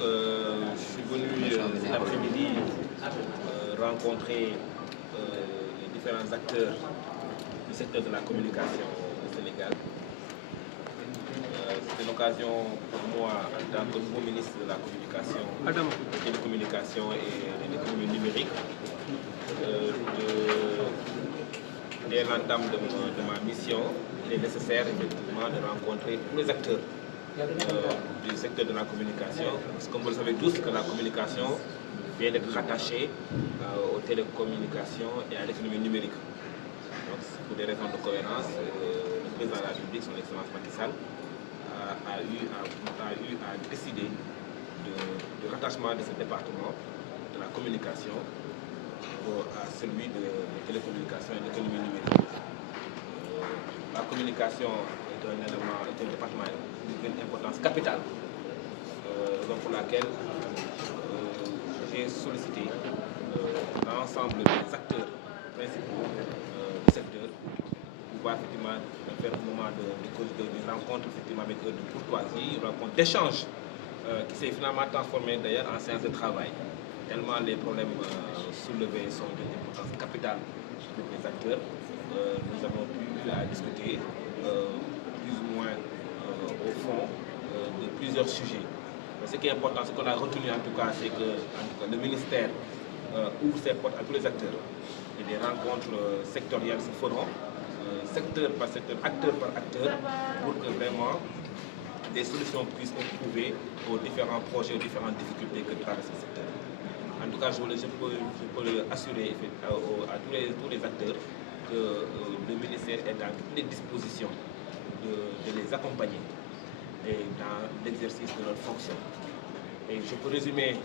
je suis venu cet après-midi rencontrer les différents acteurs du secteur de la communication au Sénégal. C'était l'occasion pour moi, en tant que nouveau ministre de la communication, de la télécommunication et de l'économie numérique, dès l'entame de ma mission, il est nécessaire effectivement de rencontrer tous les acteurs du secteur de la communication, parce que comme vous le savez tous, que la communication vient d'être rattachée aux télécommunications et à l'économie numérique. Donc, pour des raisons de cohérence, le président de la République, son Excellence Macky Sall, a eu à décider du rattachement de ce département de la communication à celui de télécommunications et d'économie numérique. La communication est un département d'une importance capitale, raison pour laquelle j'ai sollicité l'ensemble des acteurs principaux du secteur pour pouvoir effectivement faire un moment de rencontre effectivement avec eux de courtoisie, une rencontre d'échange qui s'est finalement transformée d'ailleurs en séance de travail. Tellement les problèmes soulevés sont d'une importance capitale pour les acteurs, nous avons pu discuter plus ou moins au fond de plusieurs sujets. Mais ce qui est important, ce qu'on a retenu en tout cas, c'est que le ministère ouvre ses portes à tous les acteurs et des rencontres sectorielles se feront, secteur par secteur, acteur par acteur, pour que vraiment des solutions puissent être trouvées aux différents projets, aux différentes difficultés que traverse le secteur. En tout cas, je peux assurer à tous les acteurs que le ministère est dans toutes les dispositions de les accompagner et dans l'exercice de leur fonction. Et je peux résumer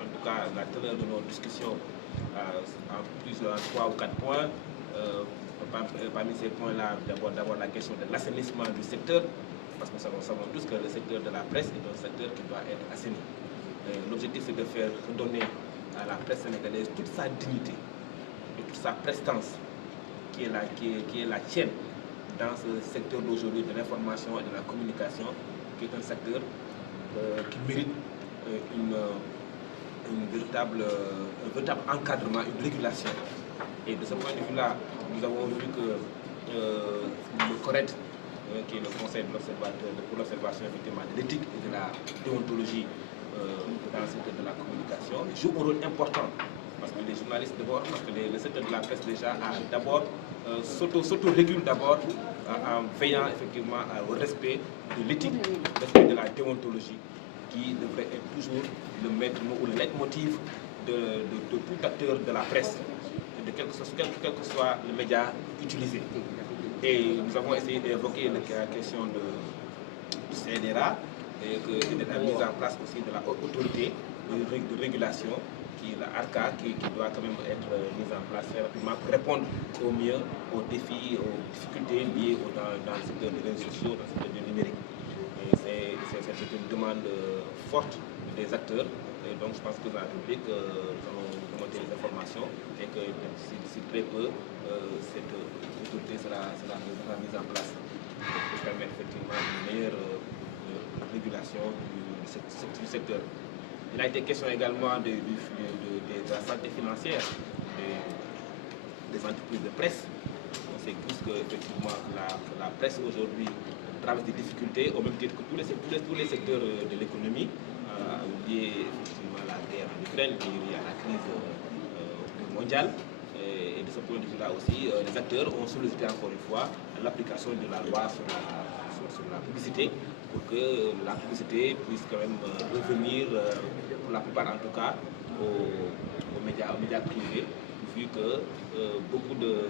en tout cas la teneur de nos discussions en plusieurs 3 ou 4 points. Parmi ces points-là, d'abord la question de l'assainissement du secteur, parce que nous savons tous que le secteur de la presse est un secteur qui doit être assaini. L'objectif, c'est de faire redonner à la presse sénégalaise toute sa dignité et toute sa prestance qui est la tienne dans ce secteur d'aujourd'hui de l'information et de la communication, qui est un secteur qui mérite un véritable encadrement, une régulation. Et de ce point de vue-là, nous avons vu que le CORED, qui est le Conseil pour l'observation effectivement de l'éthique et de la déontologie dans le secteur de la communication, joue un rôle important. Parce que les journalistes d'abord, parce que le secteur de la presse déjà a d'abord s'auto-régule d'abord en veillant effectivement au respect de l'éthique, au respect de la déontologie, qui devrait être toujours le maître ou le leitmotiv de tout acteur de la presse, de quel que soit le média utilisé. Et nous avons essayé d'évoquer la question du CNRA et de la mise en place aussi de la haute autorité de régulation, qui est la ARCA, qui doit quand même être mise en place très rapidement pour répondre au mieux aux défis, aux difficultés liées dans le secteur des réseaux sociaux, dans le secteur du numérique. Et c'est une demande forte des acteurs. Et donc je pense que dans la République, nous allons remonter les informations et que d'ici très peu, cette autorité sera mise en place pour permettre effectivement une meilleure régulation du secteur. Il a été question également de la santé financière des entreprises de presse. On sait tous que effectivement, la presse aujourd'hui traverse des difficultés, au même titre que tous les secteurs de l'économie, liés effectivement à la guerre en Ukraine, liés à la crise mondiale. Et de ce point de vue-là aussi, les acteurs ont sollicité encore une fois l'application de la loi sur la publicité, pour que la publicité puisse quand même revenir, pour la plupart en tout cas, aux médias privés, vu que beaucoup de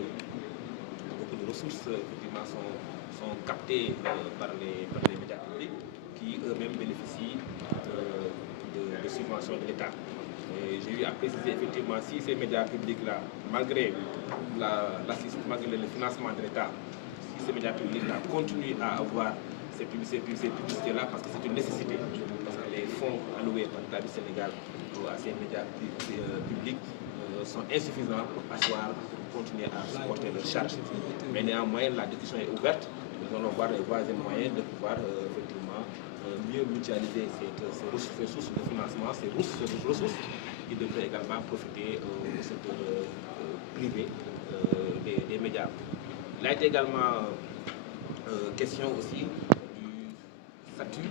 ressources effectivement sont captées par les médias publics, qui eux-mêmes bénéficient de subventions de l'État. J'ai eu à préciser effectivement si ces médias publics-là, malgré le financement de l'État, si ces médias publics-là continuent à avoir ces publicités-là, parce que c'est une nécessité, parce que les fonds alloués par l'État du Sénégal à ces médias publics sont insuffisants pour asseoir, pour continuer à supporter leurs charges. Mais néanmoins, la discussion est ouverte. Nous allons voir les voies et moyens de pouvoir effectivement mieux mutualiser ces sources de financement, ces ressources qui devraient également profiter au secteur privé des médias. Il a été également question aussi du statut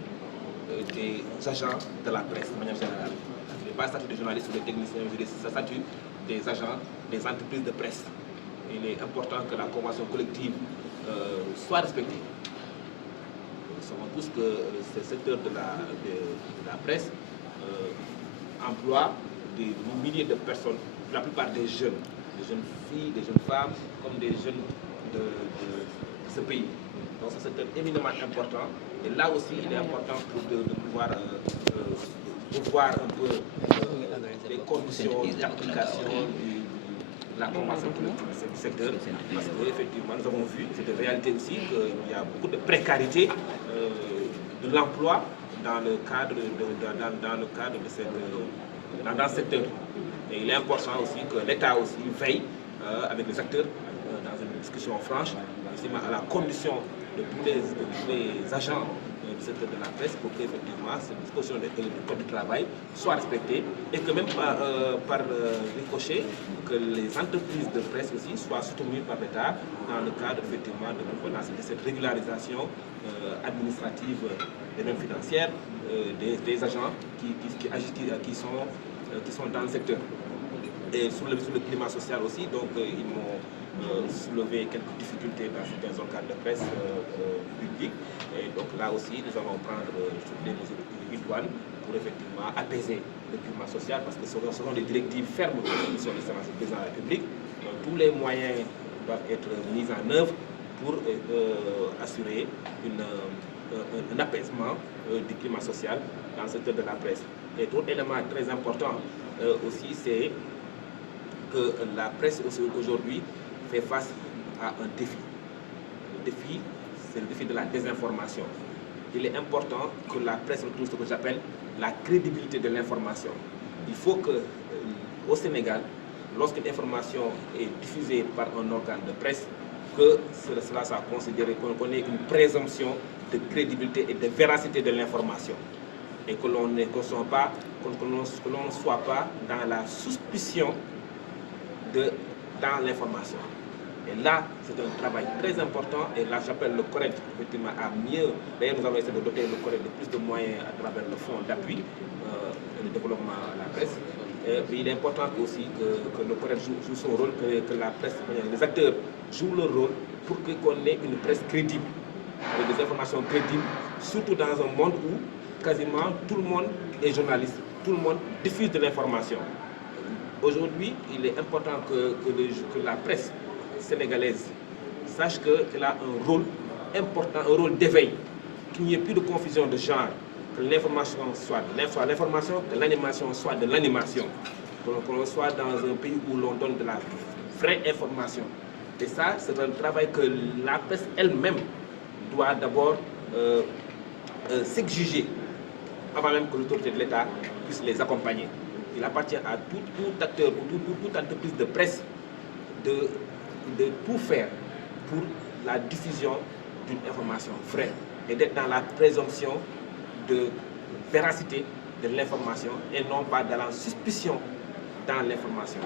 des agents de la presse de manière générale. Ce n'est pas le statut des journalistes ou des techniciens, c'est le statut des agents des entreprises de presse. Il est important que la convention collective soit respectée. Nous savons tous que ce secteur de la presse emploie des milliers de personnes, la plupart des jeunes filles, des jeunes femmes, comme des jeunes de ce pays. Donc c'est un secteur éminemment important. Et là aussi, il est important de pouvoir revoir un peu les conditions d'application de la convention collective du secteur. Parce qu'effectivement, nous avons vu, c'est une réalité aussi, qu'il y a beaucoup de précarité de l'emploi dans le cadre de dans ce secteur. Et il est important aussi que l'État aussi veille avec les acteurs dans une discussion franche à la condition de tous les agents du secteur de la presse pour qu'effectivement cette disposition du code du travail soit respectée et que même par ricochet, que les entreprises de presse aussi soient soutenues par l'État dans le cadre effectivement de cette régularisation administrative et même financière des agents qui sont dans le secteur. Et sur le climat social aussi, donc ils m'ont soulevé quelques difficultés dans certains organes de presse publics. Et donc là aussi, nous allons prendre toutes les mesures idoines pour effectivement apaiser le climat social, parce que ce seront des directives fermes de la mission de du président de la République. Donc, tous les moyens doivent être mis en œuvre pour assurer un apaisement du climat social dans le secteur de la presse. Et d'autres éléments très importants aussi, c'est que la presse aujourd'hui fait face à un défi. Le défi, c'est le défi de la désinformation. Il est important que la presse retrouve ce que j'appelle la crédibilité de l'information. Il faut que, au Sénégal, lorsqu'une information est diffusée par un organe de presse, que cela soit considéré qu'on ait une présomption de crédibilité et de véracité de l'information. Et que l'on ne soit pas dans la suspicion dans l'information. Et là, c'est un travail très important. Et là, j'appelle le CORED effectivement à mieux. D'ailleurs, nous allons essayer de doter le CORED de plus de moyens à travers le fonds d'appui et de développement à la presse. Et puis, il est important aussi que le CORED joue son rôle, que la presse, les acteurs jouent leur rôle pour qu'on ait une presse crédible, avec des informations crédibles, surtout dans un monde où quasiment tout le monde est journaliste, tout le monde diffuse de l'information. Aujourd'hui, il est important que la presse sénégalaise sache qu'elle a un rôle important, un rôle d'éveil, qu'il n'y ait plus de confusion de genre, que l'information soit de l'information, que l'animation soit de l'animation, que l'on soit dans un pays où l'on donne de la vraie information. Et ça, c'est un travail que la presse elle-même doit d'abord s'exiger avant même que l'autorité de l'État puisse les accompagner. Il appartient à tout acteur ou toute entreprise de presse de tout faire pour la diffusion d'une information vraie et d'être dans la présomption de véracité de l'information et non pas dans la suspicion dans l'information.